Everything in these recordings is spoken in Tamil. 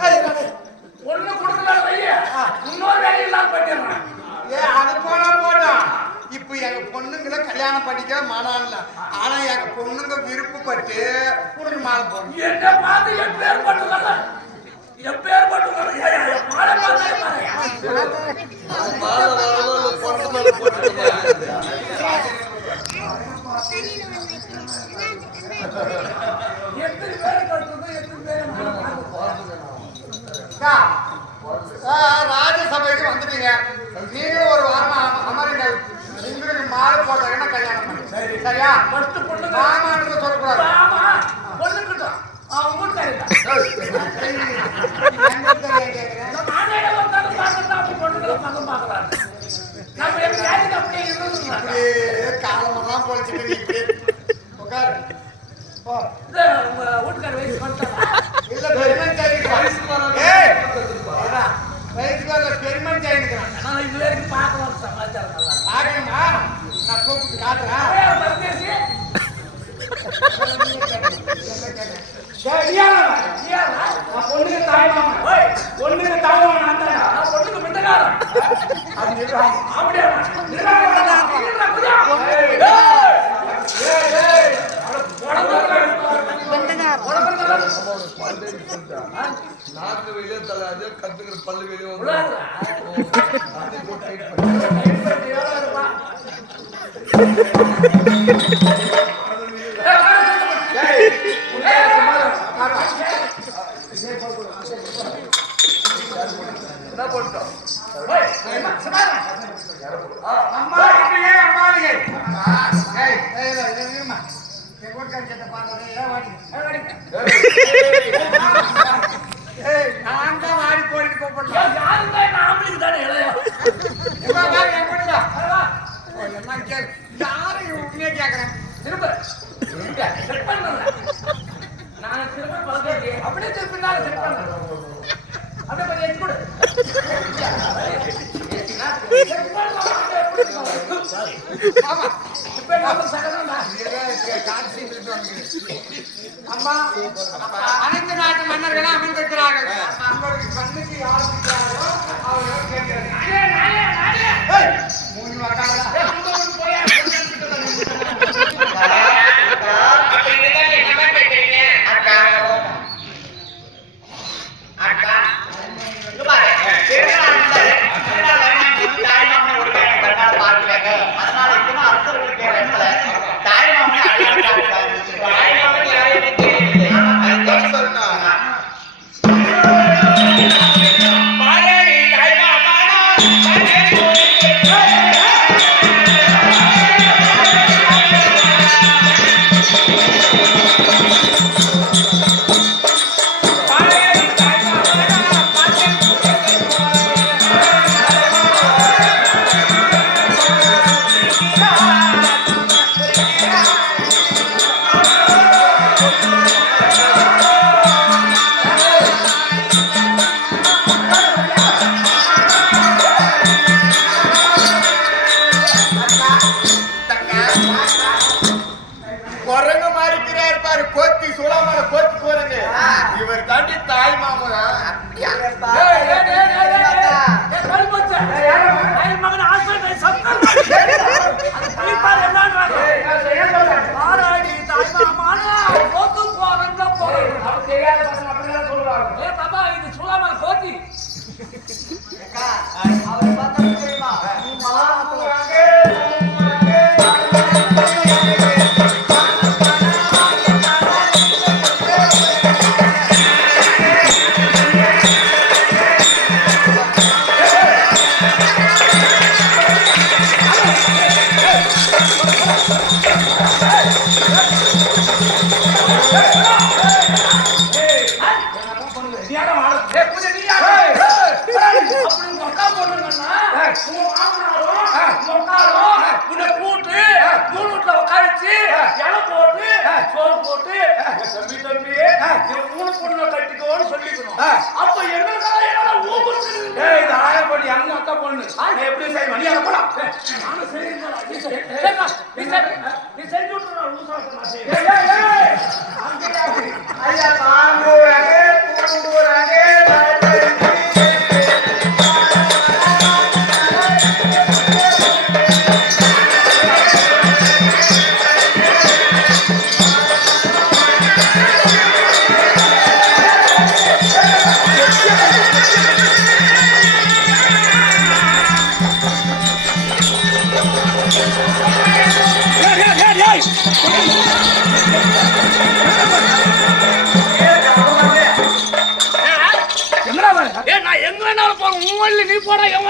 ஏய், பொண்ணு கொடுக்கல இன்னொரு வேலை இல்லாம போயிடுறான் ஏய், அது போனா போட்டோம். இப்ப எங்க பொண்ணுங்களை கல்யாணம் பண்ணிக்க மானான்ல ஆனா எங்க பொண்ணுங்க விருப்பப்பட்டு உனக்கு மாலை போடணும் என்ன பார்த்து என் பேர் பட்டுக்கல என் பேர் ஏய், மாலை பார்த்தே பாருயா. அப்படியே காலமெல்லாம் பொழிச்சுட்டு இப்படியே உட்காரு. வீட்டுக்கார வயசு இல்ல பெருமன் சாயிக்கிறான் ஏய் ஏடா, வயசுக்கு வரல பெருமன் சாயிக்கிறான் நான். இது வரைக்கும் பார்க்க வர சமாச்சாரம் நல்லா இருக்கு. பாக்கணுமா நான் கூப்பிட்டு காட்டுறேன். நிறைய பரதேசி ஏய், நீ யாரா? நீயாடா? நான் பொண்ணுக்கு தாய் மாமா. ஓய், பொண்ணுக்கு தாய் மாமா. மிண்டகாரன் அது நிர்வாகம். அப்படியே நாக்கு வெளியே தள்ளாது கத்துக்கிற பல்லு வெளியே வந்து அம்மா ஏன் வாடி? நான் தான் வாடி போயிட்டு கூப்பிடலாம். ஏய், யாருங்க தானே இளைய? எம்மா, கேக்குறேன்? திரும்ப. நான் திரும்ப அப்படியே திருப்பி நான் செட் அம்மா அனைத்து நாட்டு மன்னர்களும் கண்ணுக்கு யார் அவர்கள் மூணு வாக்காளரா? இருக்கிறார் பாரு கோத்தி சுலாமல கோத்தி போறங்க இவர் தாண்டி தாய் மாமனா ஏய், ஏய், ஏய், ஏய், ஏய்,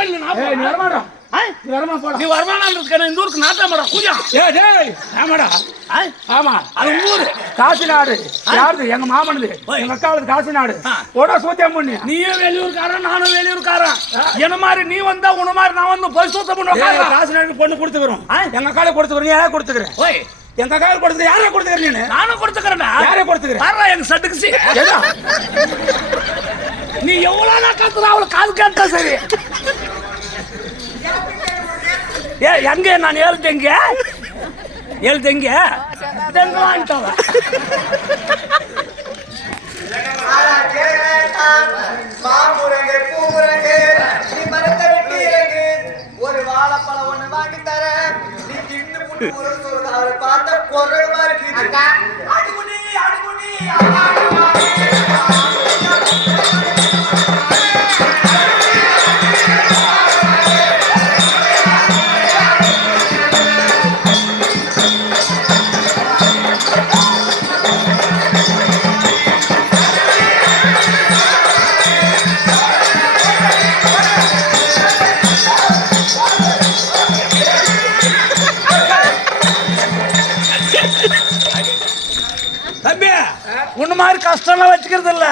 வழியில நான். வரமாடா? நீ வருமானம் இந்த ஊருக்கு நாட்டாமடா கூஜா. ஏய் டேய் ஆமாடா? ஆமா. அது ஊரு. காசி நாடு யாருது? எங்க மாமனது. எங்க அக்காவது காசி நாடு ஆ. போடா சூத்தியம் பண்ணி. நீயும் வெளியூர்காரன் நானும் வெளியூர்காரன். என்ன மாதிரி நீ வந்தா உன மாதிரி நான் வந்து ஏய், பண்ணுவேன் காசி நாடு பொண்ணு கொடுத்துக்கிறோம்? எங்க அக்கால கொடுத்துக்கிறோம். யாரை கொடுத்துக்கிறேன் ஓய். எங்க அக்கால கொடுத்துக்க யாரை கொடுத்துக்கிற நீ நானும் கொடுத்துக்கிறேன்டா. யாரை கொடுத்துக்கிற? பாருடா எங்க சட்டுக்கு நீ எவ்வளவு நான் கத்துற? அவளை காது கேட்டா சரி. ஏ எங்க நான் ஏழுத்தெங்க தெங்க? நீ மரத்தை விட்டு இறங்கு ஒரு வாழைப்பழம் ஒண்ணு வாங்கி தரேன். நீ தின்னு புட்டு அவரை பார்த்தா குரமா இருக்குது. அடிமுடி அடிமுடி வச்சுக்கிறது இல்ல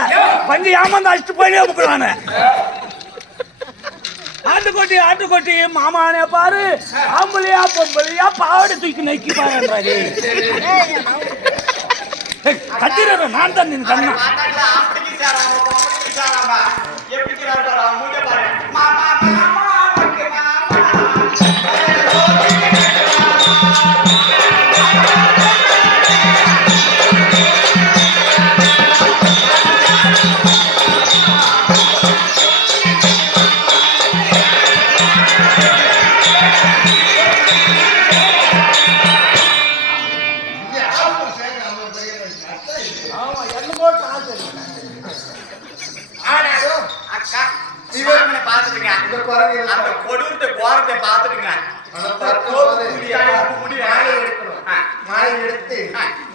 பஞ்சு ஏமாந்து அடிச்சுட்டு போயினே முக்கிறானு ஆட்டுக்கொட்டி ஆட்டுக்கொட்டி மாமானே பாரு. ஆம்பளையா பொம்பளையா பாவாடை தூக்கி நைக்கி பாருன்றாரு. கத்திர நான் தான் நின் கண்ணா.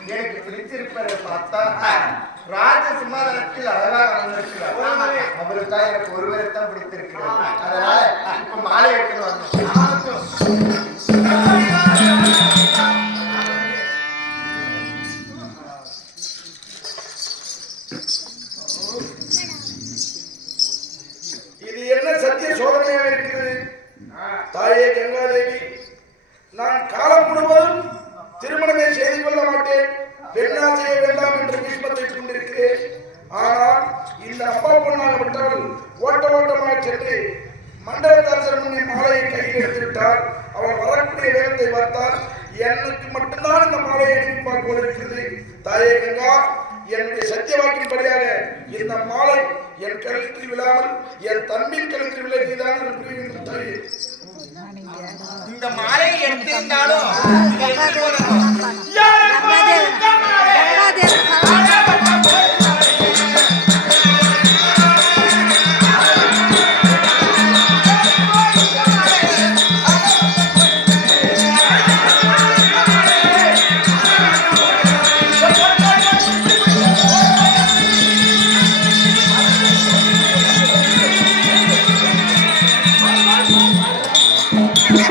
எனக்கு பிடிச்சிருப்பதை பார்த்தா ராஜ சிம்மாதனத்தில் அழகாக வந்திருக்கிறார் அவருக்காக எனக்கு ஒருவரை தான் பிடித்திருக்கிறார் அதனால இப்ப மாலை எடுக்கணும் வரணும் மாலையை எடுத்திருந்தாலும் பாடு பாடு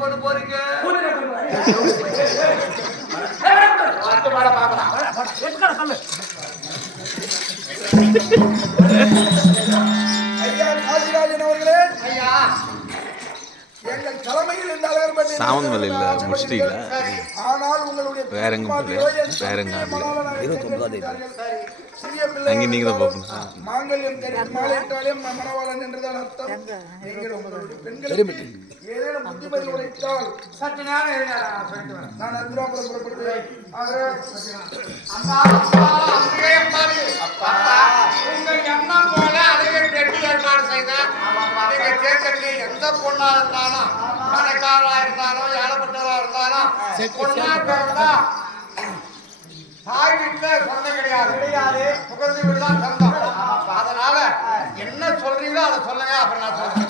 போட்டு போறீங்க? ஐயா காசிராஜன் முடிச்சிட்டீங்களா வேற எங்கே போகல. வேற எங்கே ஆடல இருபத்தொன்பதாம் தேதி. அங்கே நீங்கள் தான் பார்க்கணும். சற்று நேரம் நான் அந்திராபுரம் புறப்பட்டு எண்ணம் போல அழகை ஏற்பாடு செய்தேன் நீங்க எந்த பொண்ணா இருந்தாலும் பணக்காரா இருந்தாலும் ஏழப்பட்டவரா இருந்தாலும் பொண்ணா பிறந்தா தாய் வீட்டுல கிடையாது கிடையாது புகழ்ந்து வீடு தான் சொந்தம் அதனால என்ன சொல்றீங்களோ அதை சொல்லுங்க அப்புறம் நான் சொல்றேன்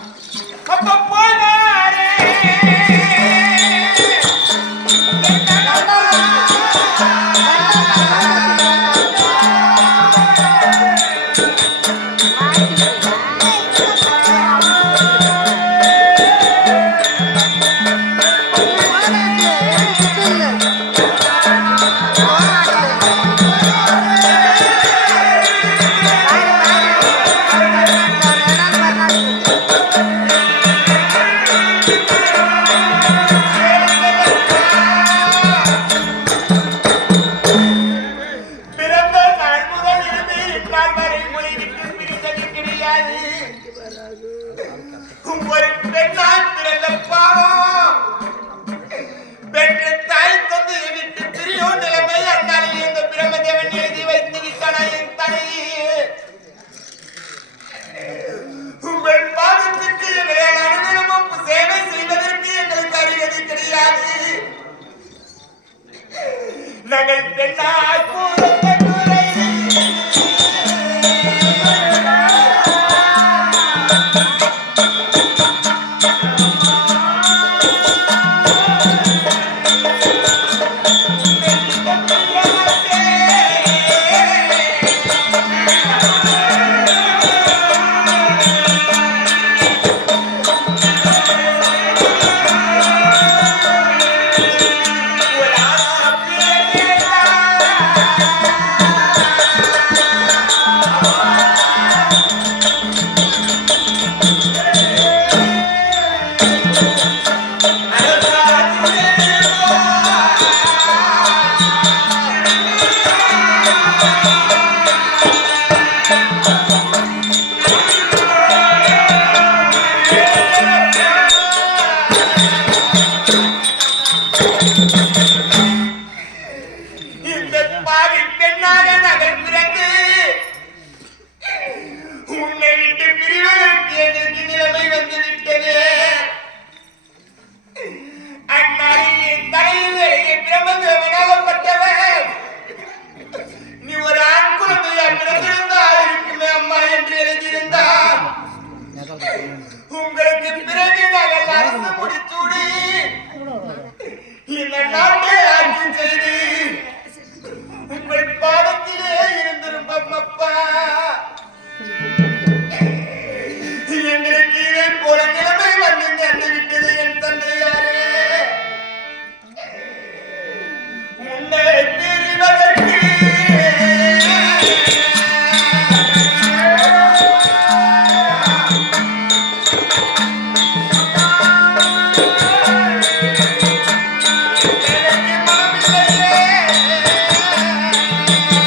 உன்னை விட்டு பிரிவதற்கு நிலைமை வந்துவிட்டதே